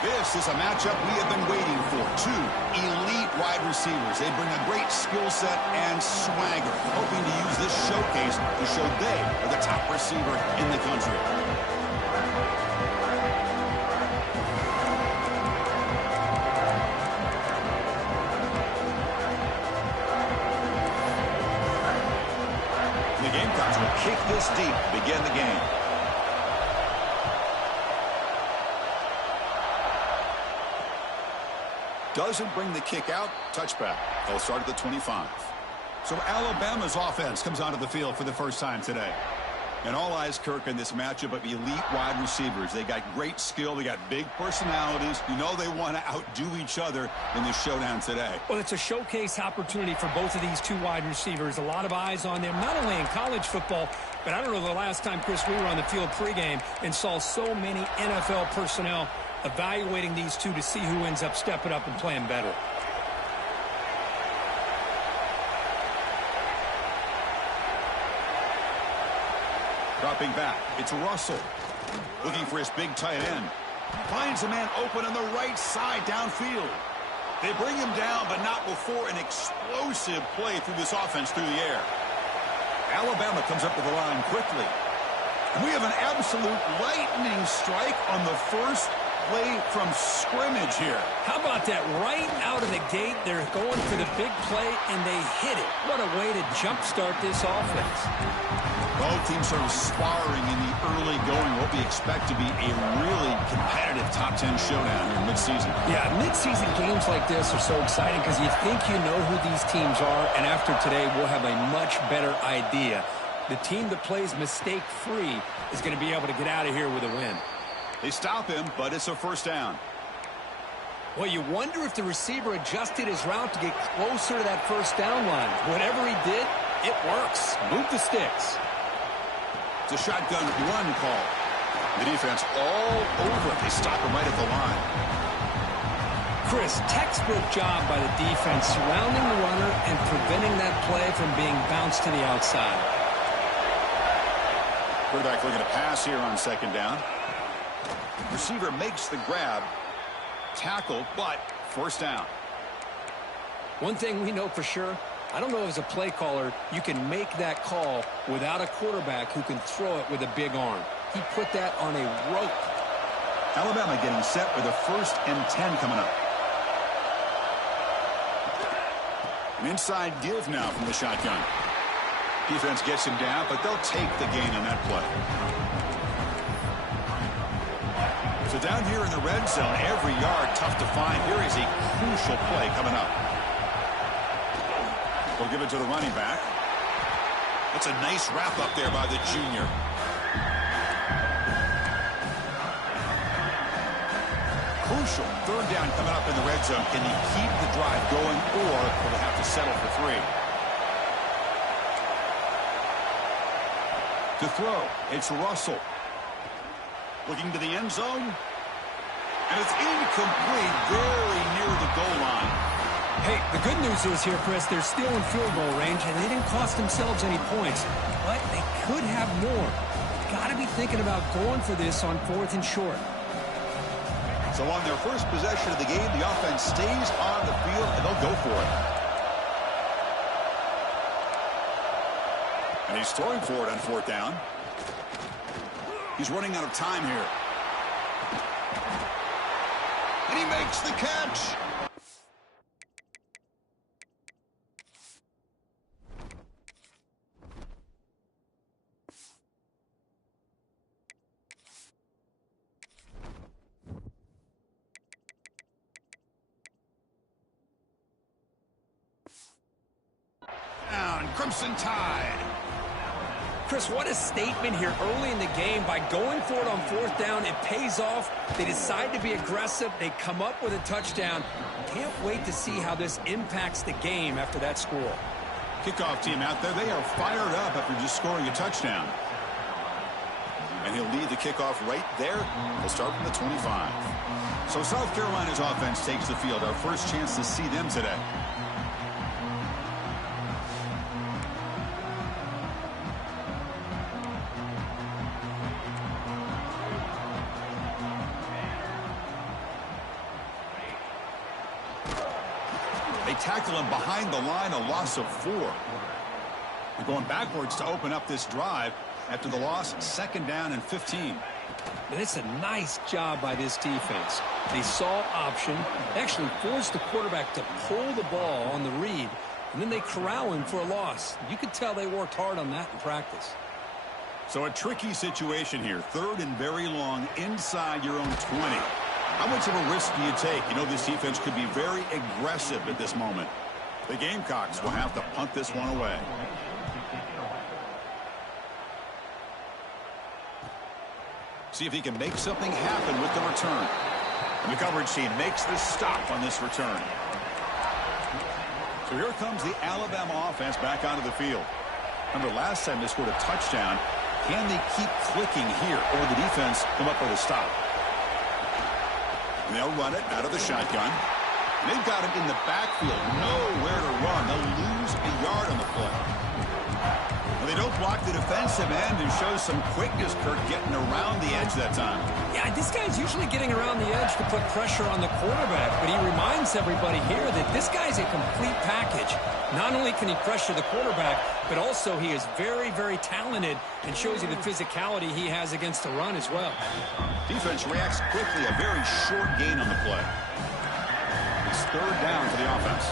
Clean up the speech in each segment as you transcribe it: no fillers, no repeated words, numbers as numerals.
This is a matchup we have been waiting for. Two elite wide receivers. They bring a great skill set and swagger, hoping to use this showcase to show they are the top receiver in the country. The Gamecocks will kick this deep to begin the game. Doesn't bring the kick out. Touchback. They'll start at the 25. So Alabama's offense comes onto the field for the first time today. And all eyes, Kirk, in this matchup of elite wide receivers. They got great skill. They got big personalities. You know they want to outdo each other in this showdown today. Well, it's a showcase opportunity for both of these two wide receivers. A lot of eyes on them, not only in college football, but I don't know the last time, Chris, we were on the field pregame and saw so many NFL personnel evaluating these two to see who ends up stepping up and playing better. Dropping back, it's Russell. Looking for his big tight end. Finds a man open on the right side downfield. They bring him down, but not before an explosive play through this offense through the air. Alabama comes up to the line quickly. And we have an absolute lightning strike on the first play from scrimmage here. How about that? Right out of the gate, they're going for the big play, and they hit it. What a way to jumpstart this offense. Both teams sort of sparring in the early going. What we expect to be a really competitive top 10 showdown here mid-season. Yeah, mid-season games like this are so exciting because you think you know who these teams are, and after today, we'll have a much better idea. The team that plays mistake-free is going to be able to get out of here with a win. They stop him, but it's a first down. Well, you wonder if the receiver adjusted his route to get closer to that first down line. Whatever he did, it works. Move the sticks. It's a shotgun run call. The defense all over it. They stop him right at the line. Chris, textbook job by the defense surrounding the runner and preventing that play from being bounced to the outside. Quarterback looking to pass here on second down. Receiver makes the grab. Tackle, but first down. One thing we know for sure, I don't know as a play caller, you can make that call without a quarterback who can throw it with a big arm. He put that on a rope. Alabama getting set with a 1st and 10 coming up. An inside give now from the shotgun. Defense gets him down, but they'll take the gain on that play. So down here in the red zone, every yard tough to find. Here is a crucial play coming up. We'll give it to the running back. That's a nice wrap up there by the junior. Crucial 3rd down coming up in the red zone. Can he keep the drive going, or will they have to settle for 3? To throw, it's Russell. Looking to the end zone. And it's incomplete, very near the goal line. Hey, the good news is here, Chris, they're still in field goal range, and they didn't cost themselves any points. But they could have more. Got to be thinking about going for this on 4th and short. So on their first possession of the game, the offense stays on the field, and they'll go for it. And he's throwing for it on 4th down. He's running out of time here. And he makes the catch. Down, Crimson Tide. Chris, what a statement here early in the game. By going for it on 4th down, it pays off. They decide to be aggressive. They come up with a touchdown. Can't wait to see how this impacts the game after that score. Kickoff team out there. They are fired up after just scoring a touchdown. And he'll lead the kickoff right there. He'll start from the 25. So South Carolina's offense takes the field. Our first chance to see them today. tackle him behind the line, a loss of 4. They're going backwards to open up this drive after the loss, 2nd down and 15. And it's a nice job by this defense. They saw option, actually forced the quarterback to pull the ball on the read, and then they corral him for a loss. You could tell they worked hard on that in practice. So a tricky situation here. 3rd and very long inside your own 20. How much of a risk do you take? You know this defense could be very aggressive at this moment. The Gamecocks will have to punt this one away. See if he can make something happen with the return. And the coverage team makes the stop on this return. So here comes the Alabama offense back onto the field. Remember last time they scored a touchdown. Can they keep clicking here, or the defense come up with a stop? And they'll run it out of the shotgun. And they've got him in the backfield. Nowhere to run. They'll lose a yard on the play. They don't block the defensive end and show some quickness, Kirk, getting around the edge that time. Yeah, this guy's usually getting around the edge to put pressure on the quarterback, but he reminds everybody here that this guy's a complete package. Not only can he pressure the quarterback, but also he is very, very talented and shows you the physicality he has against the run as well. Defense reacts quickly, a very short gain on the play. It's 3rd down for the offense.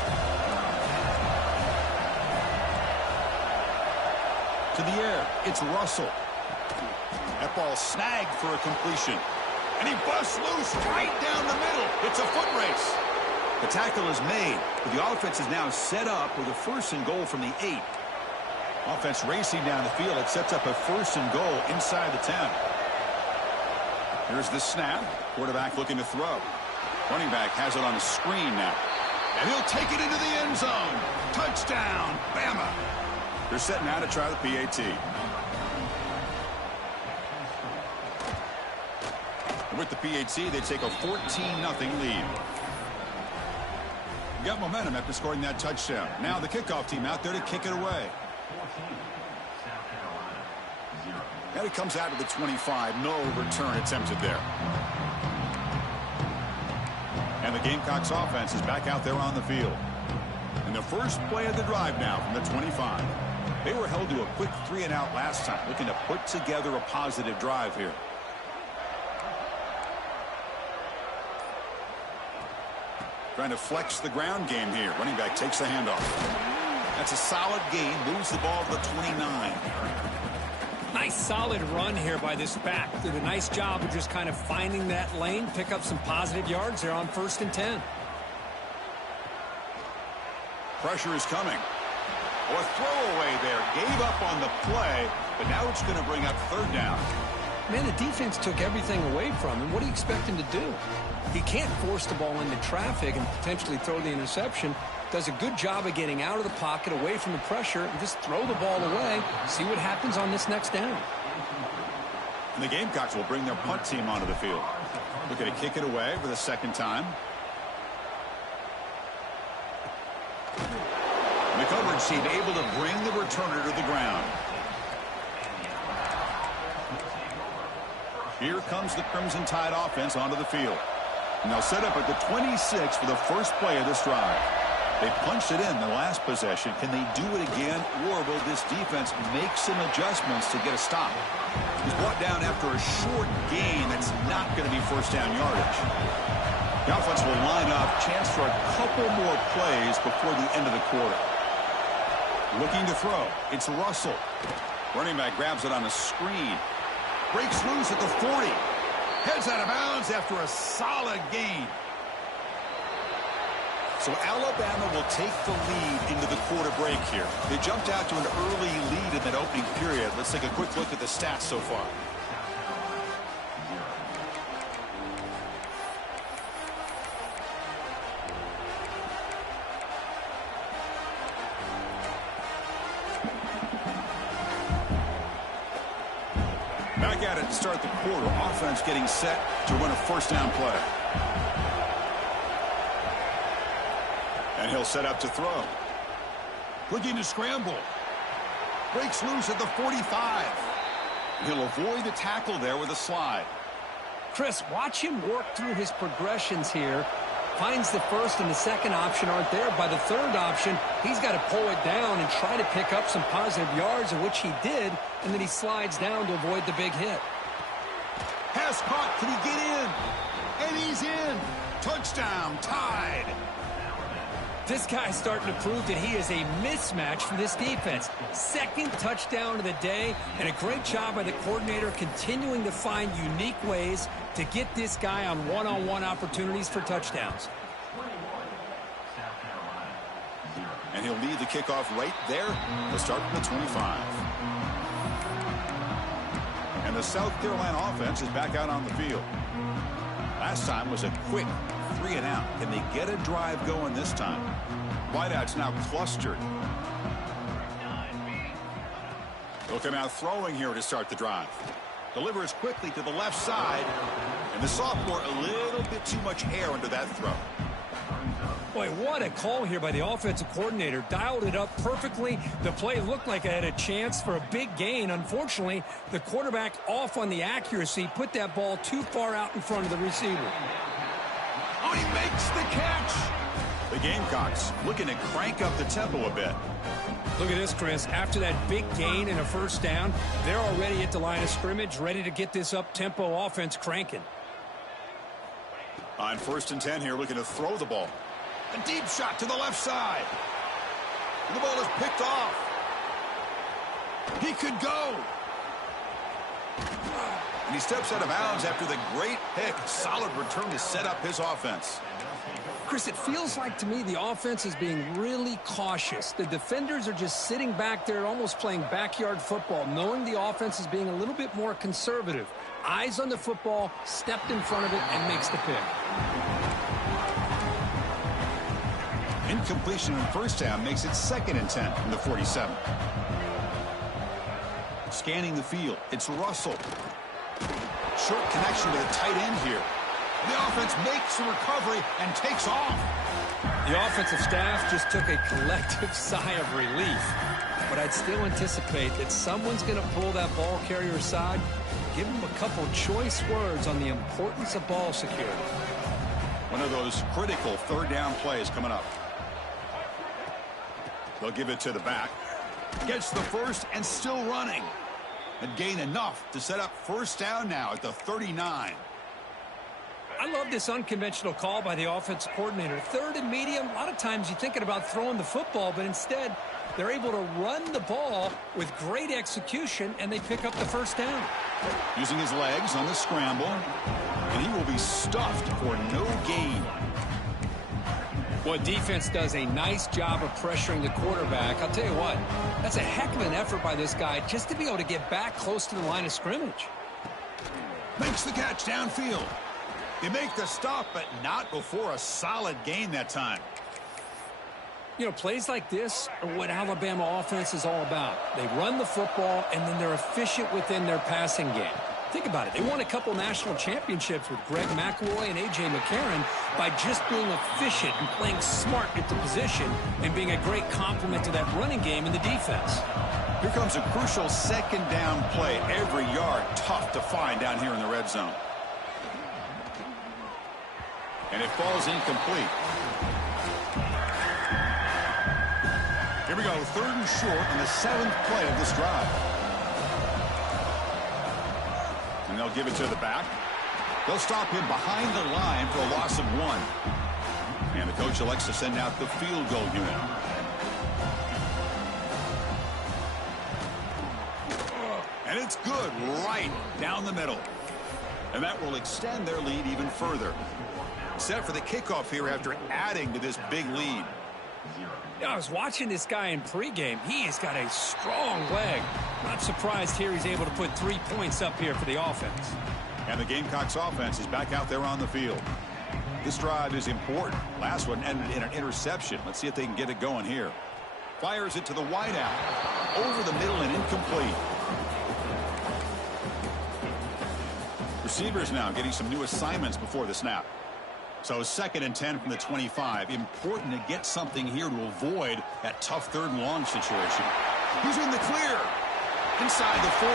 To the air, it's Russell. That ball snagged for a completion. And he busts loose right down the middle. It's a foot race. The tackle is made, but the offense is now set up with a 1st and goal from the 8. Offense racing down the field. It sets up a 1st and goal inside the 10. Here's the snap. Quarterback looking to throw. Running back has it on a screen now. And he'll take it into the end zone. Touchdown, Bama. They're setting out to try the PAT. And with the PAT, they take a 14-0 lead. Got momentum after scoring that touchdown. Now the kickoff team out there to kick it away. And it comes out to the 25. No return attempted there. And the Gamecocks offense is back out there on the field. And the first play of the drive now from the 25. They were held to a quick 3-and-out last time, looking to put together a positive drive here. Trying to flex the ground game here. Running back takes the handoff. That's a solid gain. Moves the ball to the 29. Nice solid run here by this back. Did a nice job of just kind of finding that lane, pick up some positive yards there on 1st and 10. Pressure is coming. Oh, a throwaway there. Gave up on the play, but now it's going to bring up 3rd down. Man, the defense took everything away from him. What do you expect him to do? He can't force the ball into traffic and potentially throw the interception. Does a good job of getting out of the pocket, away from the pressure, and just throw the ball away. See what happens on this next down. And the Gamecocks will bring their punt team onto the field. Looking to kick it away for the 2nd time. And the coverage team able to bring the returner to the ground. Here comes the Crimson Tide offense onto the field. And they'll set up at the 26 for the first play of this drive. They punched it in the last possession. Can they do it again, or will this defense make some adjustments to get a stop? He's brought down after a short gain that's not going to be 1st down yardage. The offense will line up, chance for a couple more plays before the end of the quarter. Looking to throw. It's Russell. Running back grabs it on a screen. Breaks loose at the 40. Heads out of bounds after a solid gain. So Alabama will take the lead into the quarter break here. They jumped out to an early lead in that opening period. Let's take a quick look at the stats so far. Back at it to start the quarter. Offense getting set to run a 1st down play. And he'll set up to throw. Looking to scramble. Breaks loose at the 45. He'll avoid the tackle there with a slide. Chris, watch him work through his progressions here. Finds the first and the second option aren't there. By the third option, he's got to pull it down and try to pick up some positive yards, of which he did, and then he slides down to avoid the big hit. Pass caught. Can he get in? And he's in. Touchdown. Tied. This guy's starting to prove that he is a mismatch for this defense. Second touchdown of the day, and a great job by the coordinator continuing to find unique ways to get this guy on one-on-one opportunities for touchdowns. And he'll lead the kickoff right there. We'll start from the 25. And the South Carolina offense is back out on the field. Last time was a quick 3-and-out. Can they get a drive going this time? Wideouts now clustered. They'll come out throwing here to start the drive. Delivers quickly to the left side. And the sophomore, a little bit too much air under that throw. Boy, what a call here by the offensive coordinator. Dialed it up perfectly. The play looked like it had a chance for a big gain. Unfortunately, the quarterback off on the accuracy, put that ball too far out in front of the receiver. Oh, he makes the catch. The Gamecocks looking to crank up the tempo a bit. Look at this, Chris. After that big gain and a first down, they're already at the line of scrimmage, ready to get this up-tempo offense cranking. On 1st and 10 here, looking to throw the ball. A deep shot to the left side. And the ball is picked off. He could go. And he steps out of bounds after the great pick. Solid return to set up his offense. Chris, it feels like to me the offense is being really cautious. The defenders are just sitting back there almost playing backyard football, knowing the offense is being a little bit more conservative. Eyes on the football, stepped in front of it, and makes the pick. Incompletion on first down makes it 2nd and 10 from the 47. Scanning the field, it's Russell. Short connection to the tight end here. The offense makes a recovery and takes off. The offensive staff just took a collective sigh of relief. But I'd still anticipate that someone's going to pull that ball carrier aside, give him a couple choice words on the importance of ball security. One of those critical 3rd down plays coming up. They'll give it to the back. Gets the first and still running. And gain enough to set up 1st down now at the 39. I love this unconventional call by the offensive coordinator. 3rd and medium, a lot of times you're thinking about throwing the football, but instead they're able to run the ball with great execution, and they pick up the 1st down. Using his legs on the scramble, and he will be stuffed for no gain. Well, defense does a nice job of pressuring the quarterback. I'll tell you what, that's a heck of an effort by this guy just to be able to get back close to the line of scrimmage. Makes the catch downfield. You make the stop, but not before a solid gain that time. You know, plays like this are what Alabama offense is all about. They run the football, and then they're efficient within their passing game. Think about it. They won a couple national championships with Greg McElroy and A.J. McCarron by just being efficient and playing smart at the position and being a great complement to that running game in the defense. Here comes a crucial 2nd down play. Every yard tough to find down here in the red zone. And it falls incomplete. Here we go, 3rd and short on the 7th play of this drive. And they'll give it to the back. They'll stop him behind the line for a loss of 1. And the coach elects to send out the field goal unit. And it's good right down the middle. And that will extend their lead even further. Set for the kickoff here after adding to this big lead. I was watching this guy in pregame. He has got a strong leg. Not surprised here he's able to put 3 points up here for the offense. And the Gamecocks offense is back out there on the field. This drive is important. Last one ended in an interception. Let's see if they can get it going here. Fires it to the wideout. Over the middle and incomplete. Receivers now getting some new assignments before the snap. So 2nd and 10 from the 25. Important to get something here to avoid that tough 3rd and long situation. He's in the clear. Inside the 40.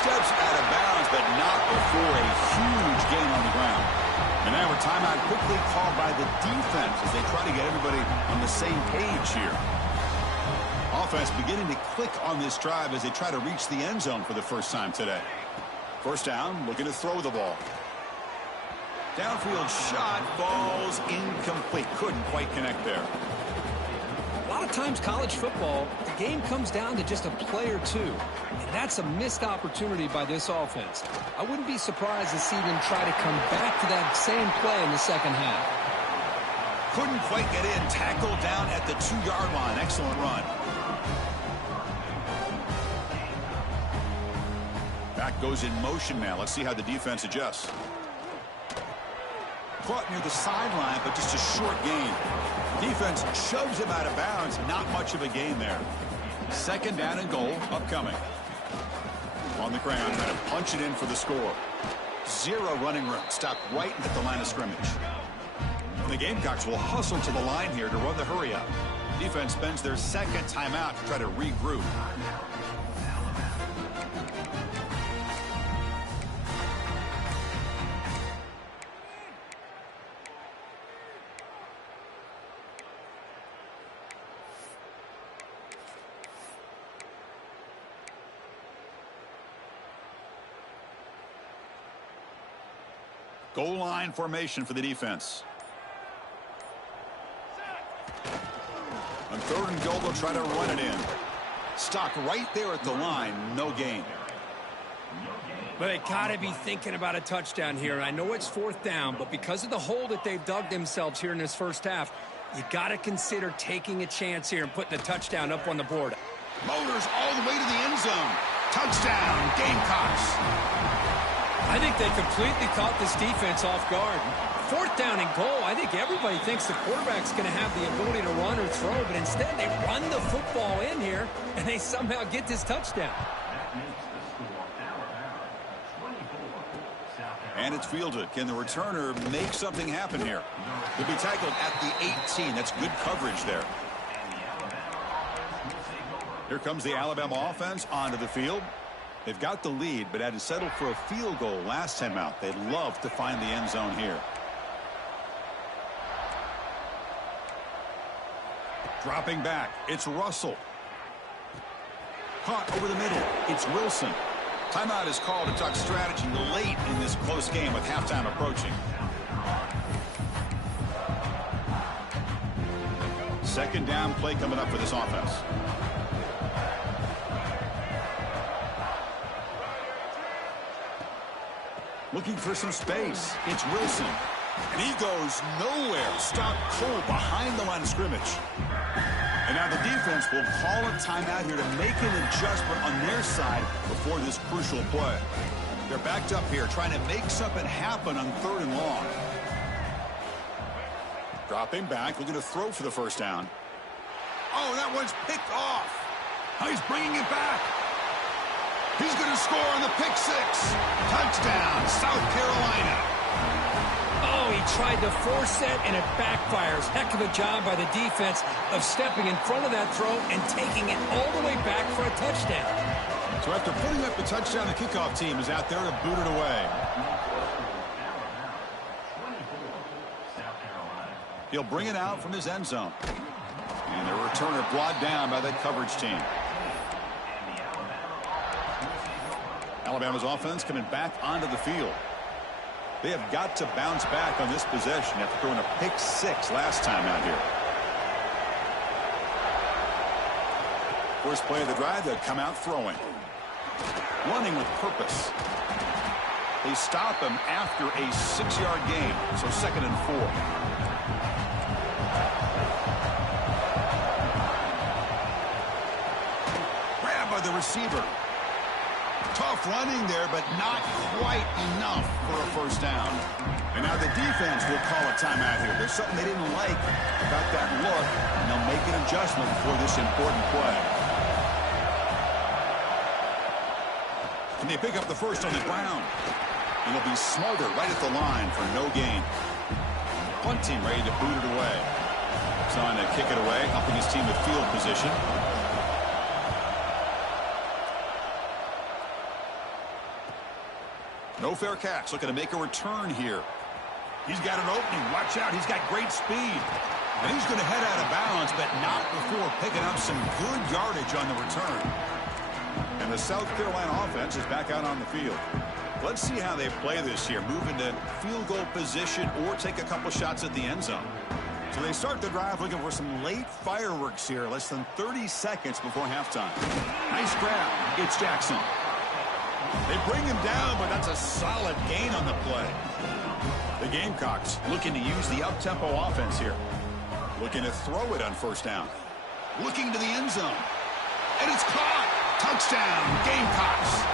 Steps out of bounds, but not before a huge gain on the ground. And now a timeout quickly called by the defense as they try to get everybody on the same page here. Offense beginning to click on this drive as they try to reach the end zone for the first time today. First down, looking to throw the ball. Downfield shot falls incomplete. Couldn't quite connect there. A lot of times college football, the game comes down to just a play or two. And that's a missed opportunity by this offense. I wouldn't be surprised to see them try to come back to that same play in the second half. Couldn't quite get in. Tackled down at the 2-yard line. Excellent run. Back goes in motion now. Let's see how the defense adjusts. Caught near the sideline, but just a short gain. Defense shoves him out of bounds. Not much of a gain there. Second down and goal upcoming. On the ground, trying to punch it in for the score. Zero running room. Stopped right at the line of scrimmage. The Gamecocks will hustle to the line here to run the hurry up. Defense spends their second timeout to try to regroup. Goal line formation for the defense. On third and goal, they'll try to run it in. Stopped right there at the line. No gain. But they got to be thinking about a touchdown here. I know it's fourth down, but because of the hole that they've dug themselves here in this first half, you got to consider taking a chance here and putting a touchdown up on the board. Motors all the way to the end zone. Touchdown, Gamecocks. I think they completely caught this defense off guard. Fourth down and goal, I think everybody thinks the quarterback's going to have the ability to run or throw, but instead they run the football in here, and they somehow get this touchdown. And it's fielded. Can the returner make something happen here? He'll be tackled at the 18. That's good coverage there. Here comes the Alabama offense onto the field. They've got the lead, but had to settle for a field goal last time out. They'd love to find the end zone here. Dropping back, it's Russell. Caught over the middle, it's Wilson. Timeout is called to talk strategy late in this close game with halftime approaching. Second down play coming up for this offense. Looking for some space. It's Wilson. And he goes nowhere. Stopped cold behind the line of scrimmage. And now the defense will call a timeout here to make an adjustment on their side before this crucial play. They're backed up here trying to make something happen on third and long. Dropping back, looking to throw for the first down. Oh, that one's picked off. Oh, he's bringing it back. He's going to score on the pick six. Touchdown, South Carolina. Oh, he tried to force it, and it backfires. Heck of a job by the defense of stepping in front of that throw and taking it all the way back for a touchdown. So after putting up the touchdown, the kickoff team is out there to boot it away. He'll bring it out from his end zone. And the returner brought down by that coverage team. Alabama's offense coming back onto the field. They have got to bounce back on this possession after throwing a pick six last time out here. First play of the drive, they'll come out throwing. Running with purpose. They stop him after a 6-yard gain, so 2nd and 4. Grab by the receiver. Tough running there, but not quite enough for a first down. And now the defense will call a timeout here. There's something they didn't like about that look, and they'll make an adjustment for this important play. And they pick up the first on the ground. And they'll be smothered right at the line for no gain. Punt team ready to boot it away. Trying to kick it away, helping his team with field position. No fair catch. Looking to make a return here. He's got an opening. Watch out. He's got great speed. And he's going to head out of bounds, but not before picking up some good yardage on the return. And the South Carolina offense is back out on the field. Let's see how they play this here. Move into field goal position or take a couple shots at the end zone. So they start the drive looking for some late fireworks here. Less than 30 seconds before halftime. Nice grab. It's Jackson. They bring him down, but that's a solid gain on the play. The Gamecocks looking to use the up-tempo offense here. Looking to throw it on first down. Looking to the end zone. And it's caught. Touchdown, Gamecocks.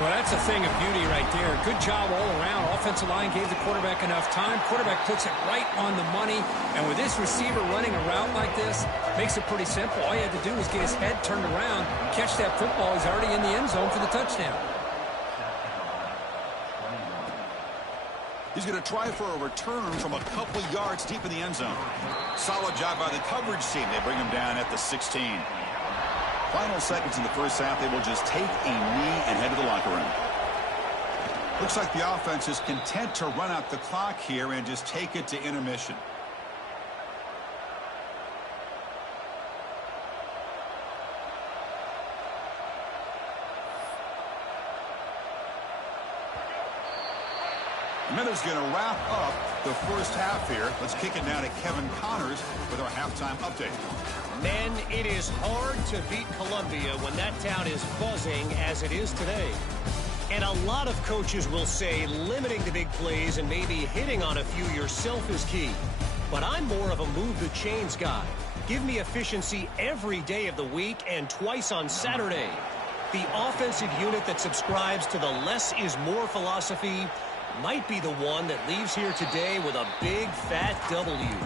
Well, that's a thing of beauty right there. Good job all around. Offensive line gave the quarterback enough time. Quarterback puts it right on the money. And with this receiver running a route like this, makes it pretty simple. All you had to do was get his head turned around, catch that football. He's already in the end zone for the touchdown. He's going to try for a return from a couple yards deep in the end zone. Solid job by the coverage team. They bring him down at the 16. Final seconds in the first half, they will just take a knee and head to the locker room. Looks like the offense is content to run out the clock here and just take it to intermission. And then it's going to wrap up the first half here. Let's kick it now to Kevin Connors with our halftime update. Men, it is hard to beat Columbia when that town is buzzing as it is today. And a lot of coaches will say limiting the big plays and maybe hitting on a few yourself is key. But I'm more of a move the chains guy. Give me efficiency every day of the week and twice on Saturday. The offensive unit that subscribes to the less is more philosophy might be the one that leaves here today with a big fat W.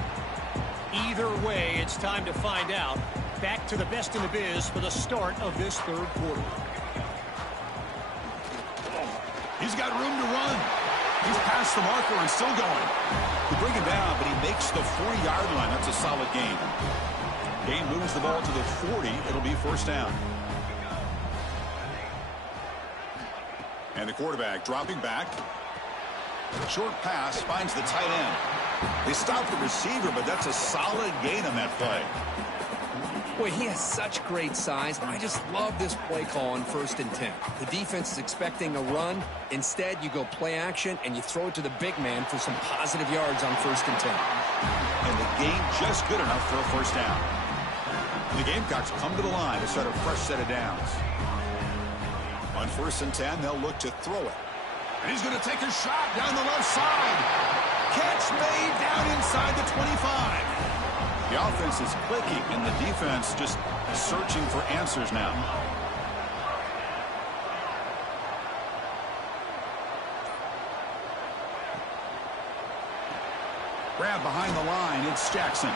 Either way, it's time to find out. Back to the best in the biz for the start of this third quarter. He's got room to run. He's past the marker and still going. We bring him down, but he makes the 40-yard line. That's a solid gain. Gain moves the ball to the 40. It'll be first down. And the quarterback dropping back. Short pass finds the tight end. They stop the receiver, but that's a solid gain on that play. Boy, he has such great size. I just love this play call on 1st and 10. The defense is expecting a run. Instead, you go play action, and you throw it to the big man for some positive yards on 1st and 10. And the gain just good enough for a first down. The Gamecocks come to the line to start a fresh set of downs. On 1st and 10, they'll look to throw it. And he's going to take a shot down the left side. Catch made down inside the 25. The offense is clicking, and the defense just searching for answers now. Grab behind the line. It's Jackson.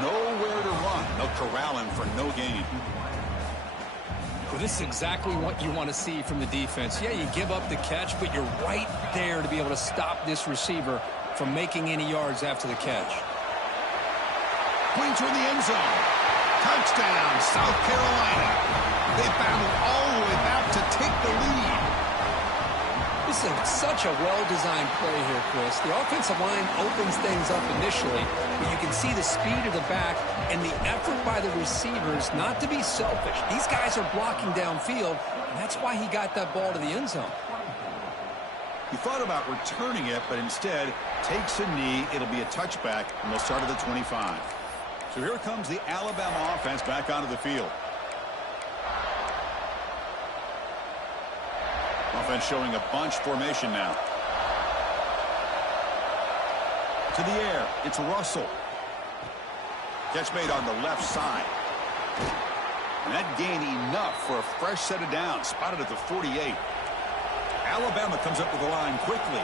Nowhere to run. They'll corral him for no gain. Well, this is exactly what you want to see from the defense. Yeah, you give up the catch, but you're right there to be able to stop this receiver from making any yards after the catch. Pointer in the end zone. Touchdown, South Carolina. They battled all the way back to take the lead. This is such a well-designed play here, Chris. The offensive line opens things up initially, but you can see the speed of the back and the effort by the receivers not to be selfish. These guys are blocking downfield, and that's why he got that ball to the end zone. He thought about returning it, but instead takes a knee. It'll be a touchback, and they'll start at the 25. So here comes the Alabama offense back onto the field. Offense showing a bunch formation now. To the air, it's Russell. Catch made on the left side. And that gained enough for a fresh set of downs, spotted at the 48. Alabama comes up with the line quickly.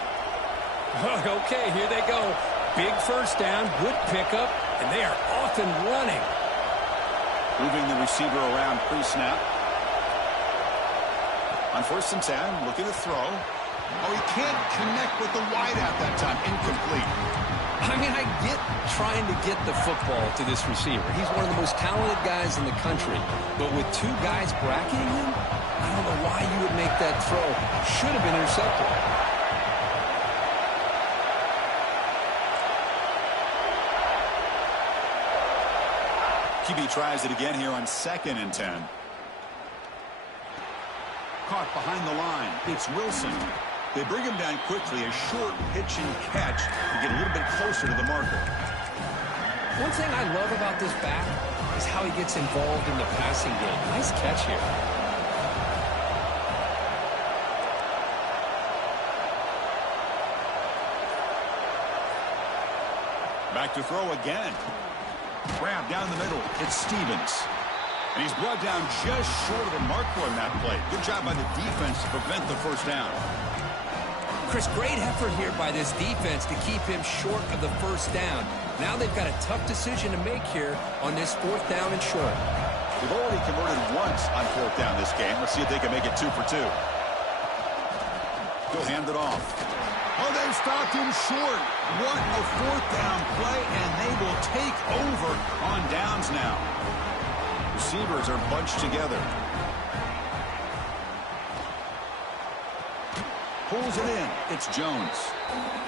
Okay, here they go. Big first down, good pickup, and they are off and running. Moving the receiver around pre-snap. On 1st and 10, looking to throw. Oh, he can't connect with the wideout that time. Incomplete. I mean, I get trying to get the football to this receiver. He's one of the most talented guys in the country. But with two guys bracketing him, I don't know why you would make that throw. Should have been intercepted. QB tries it again here on 2nd and 10. Caught behind the line. It's Wilson. They bring him down quickly. A short pitch and catch to get a little bit closer to the marker. One thing I love about this back is how he gets involved in the passing game. Nice catch here. Back to throw again. Grab down the middle. It's Stevens. And he's brought down just short of the marker on that play. Good job by the defense to prevent the first down. Chris, great effort here by this defense to keep him short of the first down. Now they've got a tough decision to make here on this 4th down and short. They've already converted once on 4th down this game. Let's see if they can make it 2 for 2. He'll hand it off. Oh, they've stopped him short. What a 4th down play, and they will take over on downs now. Receivers are bunched together. Pulls it in. It's Jones.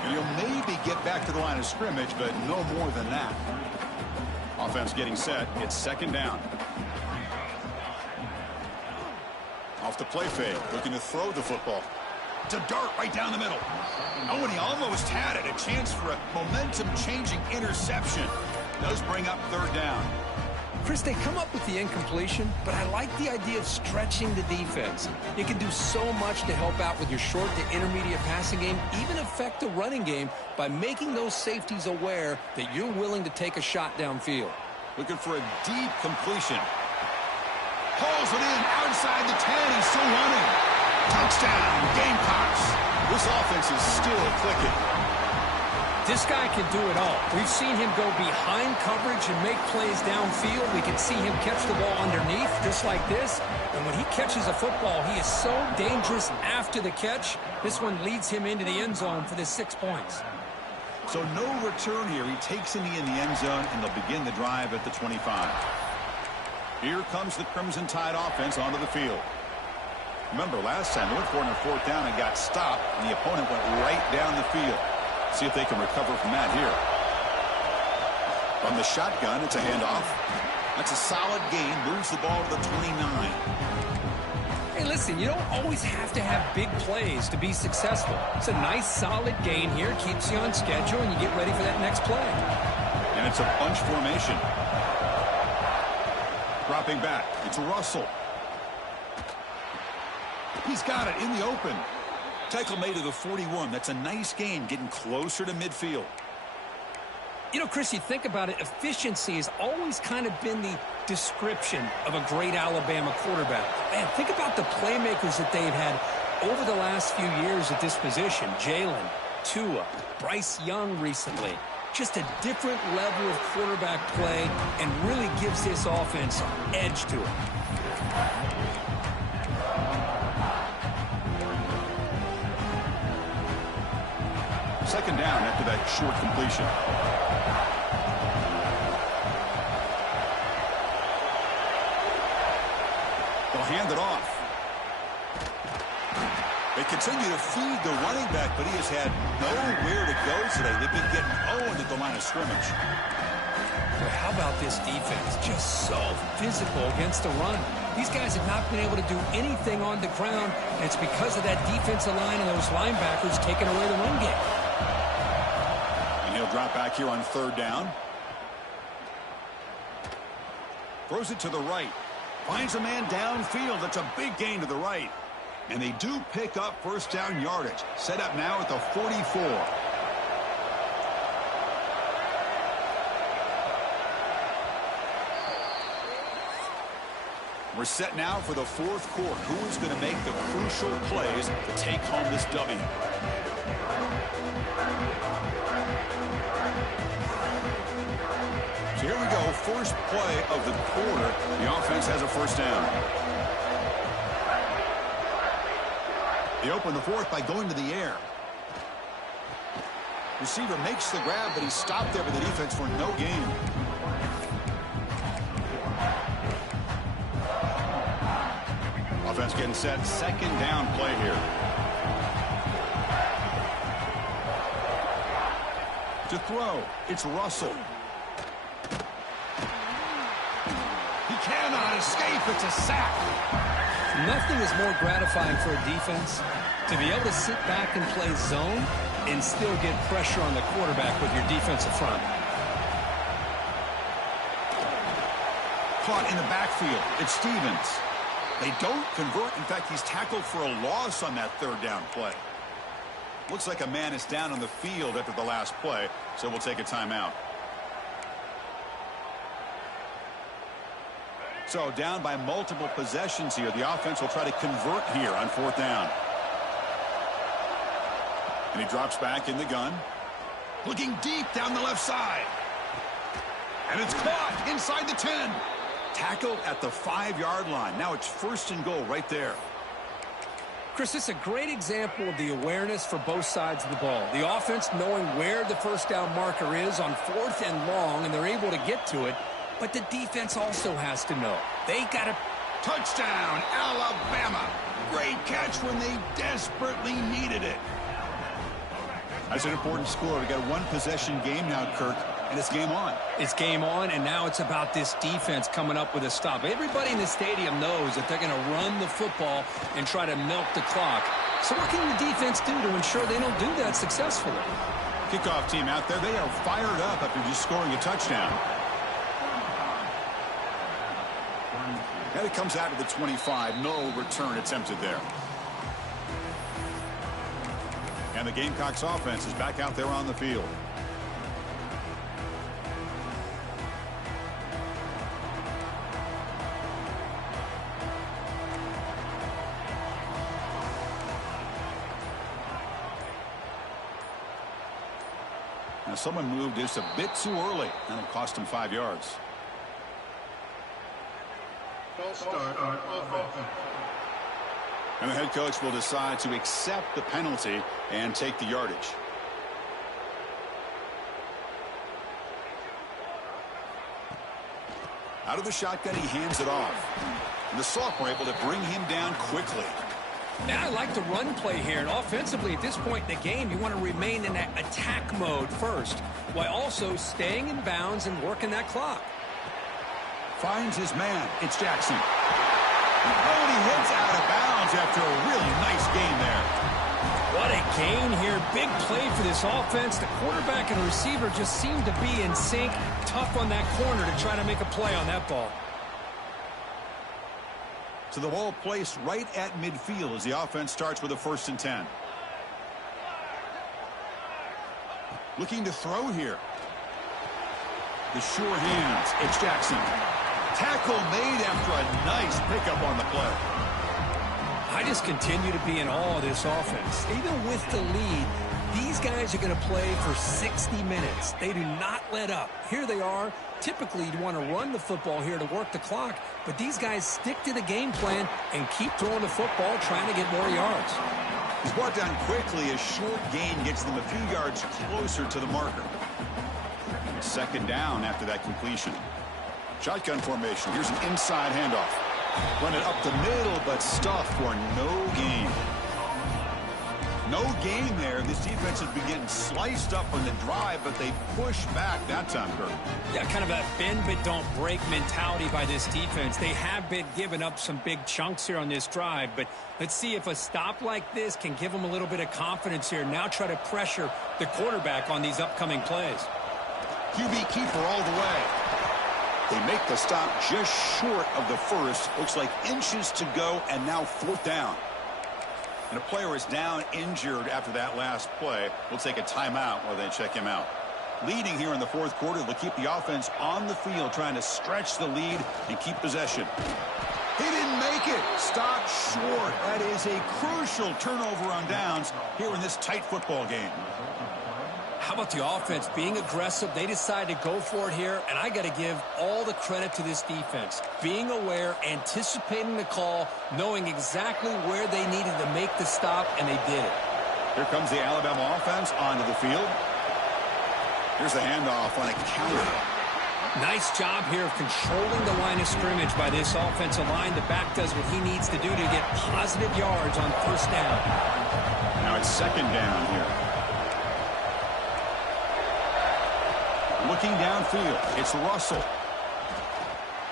And he'll maybe get back to the line of scrimmage, but no more than that. Offense getting set. It's 2nd down. Off the play fake. Looking to throw the football. It's a dart right down the middle. Oh, and he almost had it. A chance for a momentum-changing interception. Does bring up 3rd down. Chris, they come up with the incompletion, but I like the idea of stretching the defense. You can do so much to help out with your short to intermediate passing game, even affect the running game by making those safeties aware that you're willing to take a shot downfield. Looking for a deep completion. Pulls it in outside the 10. He's still running. Touchdown, Gamecocks. This offense is still clicking. This guy can do it all. We've seen him go behind coverage and make plays downfield. We can see him catch the ball underneath, just like this. And when he catches a football, he is so dangerous after the catch. This one leads him into the end zone for the 6 points. So no return here. He takes him in the end zone, and they'll begin the drive at the 25. Here comes the Crimson Tide offense onto the field. Remember, last time they went for it on 4th down and got stopped, and the opponent went right down the field. See if they can recover from that here. From the shotgun, it's a handoff. That's a solid gain. Moves the ball to the 29. Hey, listen, you don't always have to have big plays to be successful. It's a nice, solid gain here. Keeps you on schedule, and you get ready for that next play. And it's a bunch formation. Dropping back. It's Russell. He's got it in the open. Tackle made to the 41. That's a nice gain, getting closer to midfield. You know, Chris, you think about it, efficiency has always kind of been the description of a great Alabama quarterback. Man, think about the playmakers that they've had over the last few years at this position. Jalen, Tua, Bryce Young recently. Just a different level of quarterback play and really gives this offense edge to it. 2nd down after that short completion. They'll hand it off. They continue to feed the running back, but he has had nowhere to go today. They've been getting owned at the line of scrimmage. Well, how about this defense? Just so physical against the run. These guys have not been able to do anything on the ground, and it's because of that defensive line and those linebackers taking away the run game. And he'll drop back here on 3rd down. Throws it to the right. Finds a man downfield. That's a big gain to the right. And they do pick up 1st down yardage. Set up now at the 44. We're set now for the 4th quarter. Who is going to make the crucial plays to take home this W? So here we go. First play of the quarter. The offense has a 1st down. They open the 4th by going to the air. Receiver makes the grab, but he's stopped there by the defense for no gain. Offense getting set. 2nd down play here. To throw, it's Russell. cannot escape. It's a sack. Nothing is more gratifying for a defense to be able to sit back and play zone and still get pressure on the quarterback with your defensive front. Caught in the backfield. It's Stevens. They don't convert. In fact, he's tackled for a loss on that third down play. Looks like a man is down on the field after the last play, so we'll take a timeout. So down by multiple possessions here. The offense will try to convert here on fourth down. And he drops back in the gun. Looking deep down the left side. And it's caught inside the 10. Tackled at the 5-yard line. Now it's first and goal right there. Chris, this is a great example of the awareness for both sides of the ball. The offense knowing where the first down marker is on fourth and long, and they're able to get to it. But the defense also has to know. They got to... Touchdown, Alabama. Great catch when they desperately needed it. That's an important score. We got a one-possession game now, Kirk, and it's game on. It's game on, and now it's about this defense coming up with a stop. Everybody in the stadium knows that they're going to run the football and try to milk the clock. So what can the defense do to ensure they don't do that successfully? Kickoff team out there, they are fired up after just scoring a touchdown. And it comes out of the 25. No return attempted there. And the Gamecocks offense is back out there on the field. Now someone moved just a bit too early. That'll cost him 5 yards. Start on offense. And the head coach will decide to accept the penalty and take the yardage. Out of the shotgun, he hands it off. And the sophomore able to bring him down quickly. Now I like the run play here. And offensively, at this point in the game, you want to remain in that attack mode first, while also staying in bounds and working that clock. Finds his man. It's Jackson. Oh, and he heads out of bounds after a really nice gain there. What a gain here. Big play for this offense. The quarterback and receiver just seem to be in sync. Tough on that corner to try to make a play on that ball. So the ball placed right at midfield as the offense starts with a 1st and 10. Looking to throw here. The sure hands. It's Jackson. Tackle made after a nice pickup on the play. I just continue to be in awe of this offense. Even with the lead, these guys are going to play for 60 minutes. They do not let up. Here they are. Typically, you'd want to run the football here to work the clock, but these guys stick to the game plan and keep throwing the football, trying to get more yards. He's brought down quickly. A short gain gets them a few yards closer to the marker. 2nd down after that completion. Shotgun formation. Here's an inside handoff. Run it up the middle, but stuffed for no gain. No gain there. This defense has been getting sliced up on the drive, but they push back that time, Kirk. Yeah, kind of a bend but don't break mentality by this defense. They have been giving up some big chunks here on this drive, but let's see if a stop like this can give them a little bit of confidence here. Now try to pressure the quarterback on these upcoming plays. QB keeper all the way. They make the stop just short of the first. Looks like inches to go, and now 4th down. And a player is down injured after that last play. We'll take a timeout while they check him out. Leading here in the 4th quarter, they'll keep the offense on the field, trying to stretch the lead and keep possession. He didn't make it. Stopped short. That is a crucial turnover on downs here in this tight football game. How about the offense being aggressive? They decided to go for it here, and I got to give all the credit to this defense. Being aware, anticipating the call, knowing exactly where they needed to make the stop, and they did it. Here comes the Alabama offense onto the field. Here's the handoff on a counter. Nice job here of controlling the line of scrimmage by this offensive line. The back does what he needs to do to get positive yards on 1st down. Now it's 2nd down here. Looking downfield, it's Russell.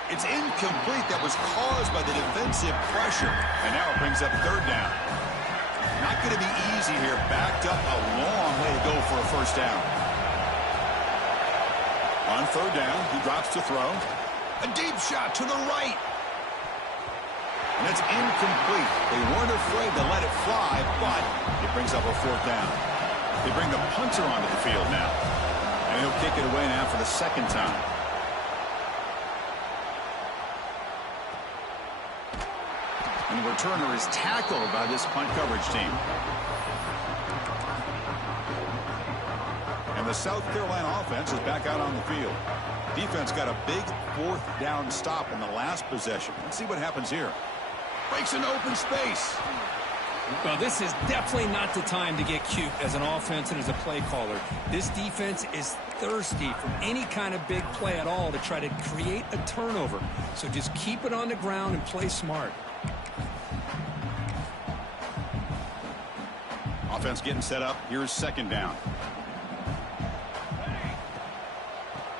It's incomplete. That was caused by the defensive pressure. And now it brings up third down. Not going to be easy here. Backed up a long way to go for a first down. On third down, he drops to throw. A deep shot to the right. And that's incomplete. They weren't afraid to let it fly, but it brings up a fourth down. They bring the punter onto the field now. And he'll kick it away now for the second time. And the returner is tackled by this punt coverage team. And the South Carolina offense is back out on the field. Defense got a big fourth down stop in the last possession. Let's see what happens here. Breaks an open space. Well, this is definitely not the time to get cute as an offense and as a play caller. This defense is thirsty for any kind of big play at all to try to create a turnover. So just keep it on the ground and play smart. Offense getting set up. Here's second down.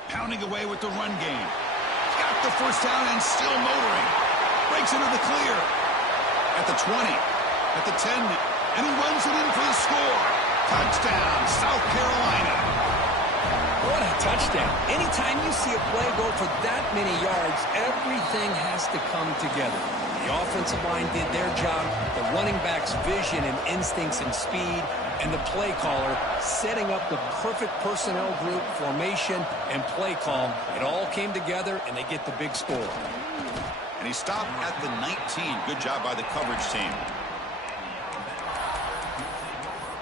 Pounding away with the run game. Got the first down and still motoring. Breaks into the clear. At the 20. At the 10. And he runs it in for the score. Touchdown, South Carolina. What a touchdown. Anytime you see a play go for that many yards, everything has to come together. The offensive line did their job, the running back's vision and instincts and speed, and the play caller setting up the perfect personnel group, formation, and play call. It all came together, and they get the big score. And he stopped at the 19. Good job by the coverage team.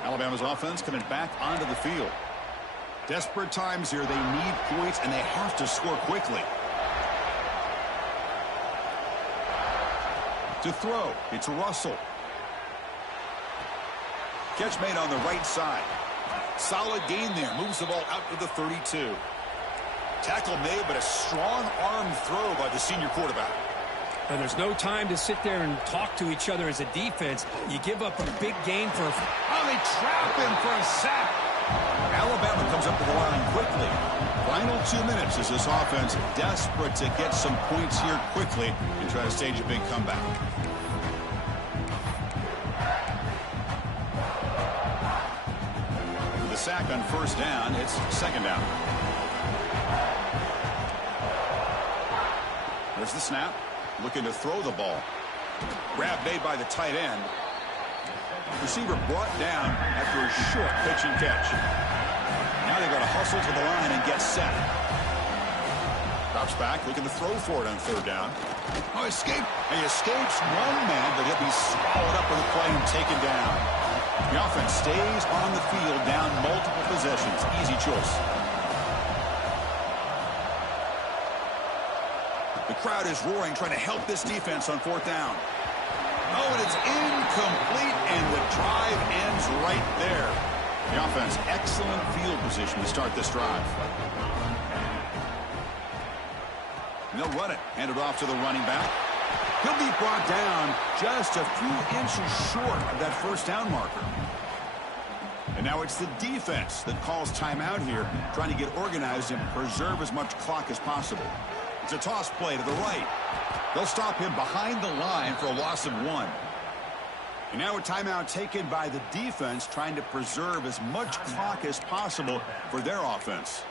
Alabama's offense coming back onto the field. Desperate times here. They need points, and they have to score quickly. To throw, it's Russell. Catch made on the right side. Solid gain there. Moves the ball out to the 32. Tackle made, but a strong arm throw by the senior quarterback. And there's no time to sit there and talk to each other as a defense. You give up a big gain for Oh, they trap him for a sack. Alabama comes up to the line quickly. Final 2 minutes as this offense desperate to get some points here quickly and try to stage a big comeback. With the sack on first down, it's second down. There's the snap. Looking to throw the ball. Grab made by the tight end. Receiver brought down after a short pitch and catch. Now they've got to hustle to the line and get set. Drops back, looking to throw for it on third down. Oh, escape. He escapes one man, but he'll be swallowed up with a play and taken down. The offense stays on the field, down multiple possessions. Easy choice. The crowd is roaring, trying to help this defense on fourth down. Oh, and it's incomplete, and the drive ends right there. The offense, excellent field position to start this drive. And they'll run it. Hand it off to the running back. He'll be brought down just a few inches short of that first down marker. And now it's the defense that calls timeout here, trying to get organized and preserve as much clock as possible. It's a toss play to the right. They'll stop him behind the line for a loss of 1. And now a timeout taken by the defense, trying to preserve as much clock as possible for their offense.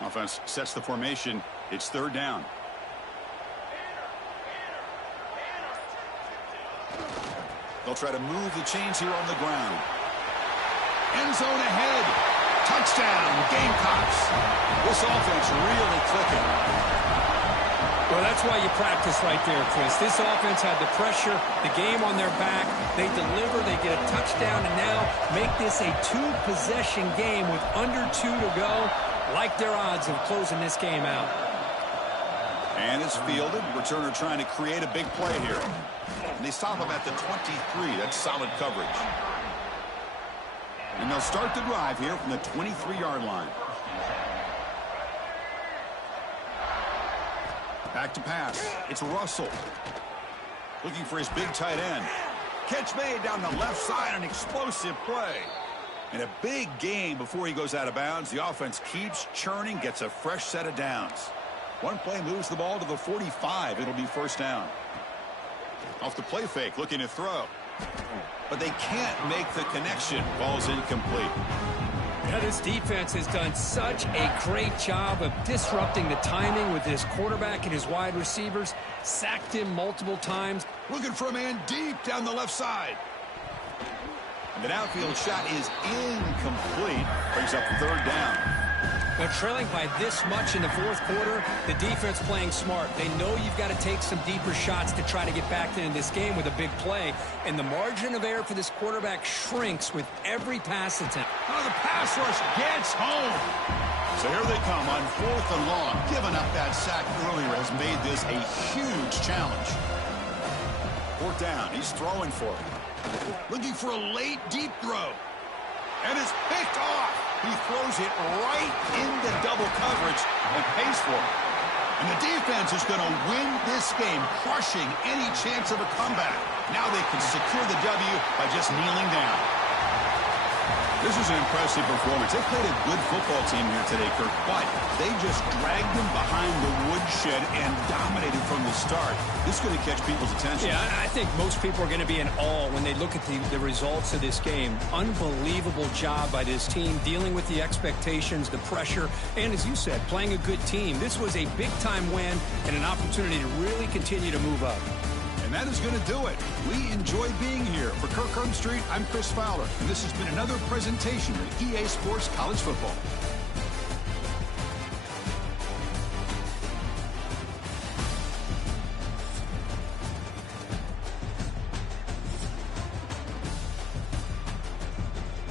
Offense sets the formation. It's third down. They'll try to move the chains here on the ground. End zone ahead. Touchdown, Gamecocks. This offense really clicking. Well, that's why you practice right there, Chris. This offense had the pressure, the game on their back. They deliver, they get a touchdown, and now make this a 2-possession game with under 2 to go. Like their odds of closing this game out. And it's fielded. Returner trying to create a big play here. And they stop him at the 23. That's solid coverage. And they'll start the drive here from the 23-yard line. Back to pass. It's Russell. Looking for his big tight end. Catch made down the left side, an explosive play. And a big gain before he goes out of bounds. The offense keeps churning, gets a fresh set of downs. One play moves the ball to the 45. It'll be first down. Off the play fake, looking to throw. But they can't make the connection. Ball's incomplete. Yeah, this defense has done such a great job of disrupting the timing with his quarterback and his wide receivers. Sacked him multiple times. Looking for a man deep down the left side. And the downfield shot is incomplete. Brings up third down. Now, trailing by this much in the fourth quarter, the defense playing smart. They know you've got to take some deeper shots to try to get back into this game with a big play. And the margin of error for this quarterback shrinks with every pass attempt. Oh, the pass rush gets home. So here they come on 4th and long. Giving up that sack earlier has made this a huge challenge. 4th down. He's throwing for it. Looking for a late deep throw. And it's picked off. He throws it right into double coverage and pays for it. And the defense is going to win this game, crushing any chance of a comeback. Now they can secure the W by just kneeling down. This is an impressive performance. They played a good football team here today, Kirk, but they just dragged them behind the woodshed and dominated from the start. This is going to catch people's attention. Yeah, I think most people are going to be in awe when they look at the results of this game. Unbelievable job by this team, dealing with the expectations, the pressure, and as you said, playing a good team. This was a big-time win and an opportunity to really continue to move up. And that is going to do it. We enjoy being here. For Kirk Street, I'm Chris Fowler, and this has been another presentation of EA Sports College Football.